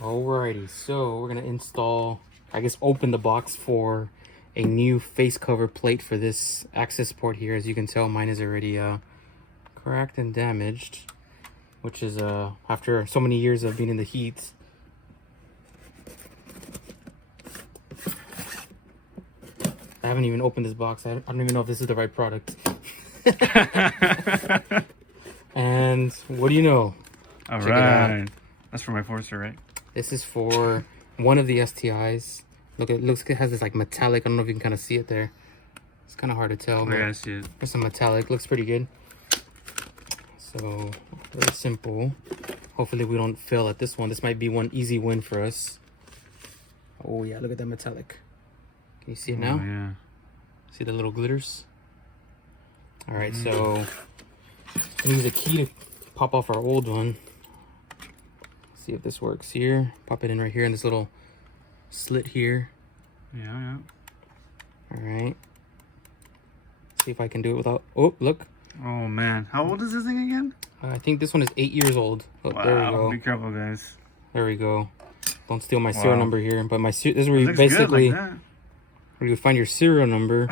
Alrighty, so we're gonna install, I guess open the box for a new face cover plate for this Accessport here. As you can tell, mine is already cracked and damaged, which is after so many years of being in the heat. I haven't even opened this box. I don't even know if this is the right product. And what do you know? All right. That's for my Forester, right? This is for one of the STIs. Look, it looks like it has this like metallic. I don't know if you can kind of see it there. It's kind of hard to tell. Oh, yeah, I see it. There's some metallic. Looks pretty good. So very simple. Hopefully we don't fail at this one. This might be one easy win for us. Oh yeah, look at that metallic. Can you see it now? Oh, yeah. See the little glitters? All right, so we use a key to pop off our old one. See if this works here. Pop it in right here in this little slit here. Yeah. All right. See if I can do it without. Oh, look. Oh man, how old is this thing again? I think this one is 8 years old. Oh, wow. There we go. Be careful, guys. There we go. Don't steal my serial number here. But my this is where you Like basically that. where you find your serial number,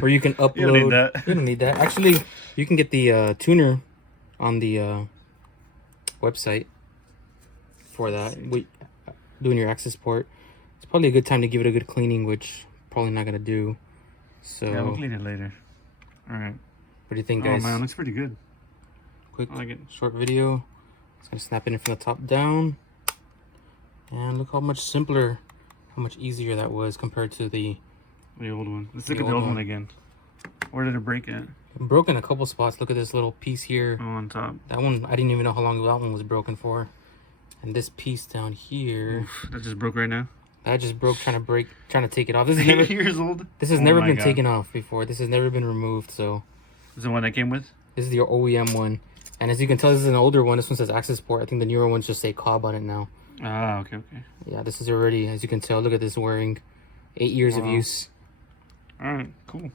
where you can upload. You don't need that. You don't need that. Actually, you can get the tuner on the website for that. Doing your Accessport. It's probably a good time to give it a good cleaning, which probably not gonna do. So yeah, we'll clean it later. All right. What do you think, guys? Oh man, looks pretty good. Quick, I like it. short video. Just gonna snap it in from the top down, and look how much simpler, how much easier that was compared to the old one. Let's look at the old one again. Where did it break at? It broke in a couple spots. Look at this little piece here. Oh, on top. That one, I didn't even know how long that one was broken for. And this piece down here. Oof, that just broke right now. That just broke trying to take it off. This is 8 years old. This has never been taken off before. This has never been removed. So Is the one that came with? this is your OEM one. And as you can tell, this is an older one. This one says Accessport. I think the newer ones just say Cobb on it now. Ah, okay. Yeah, this is already, as you can tell, look at this wearing 8 years of use. All right, cool.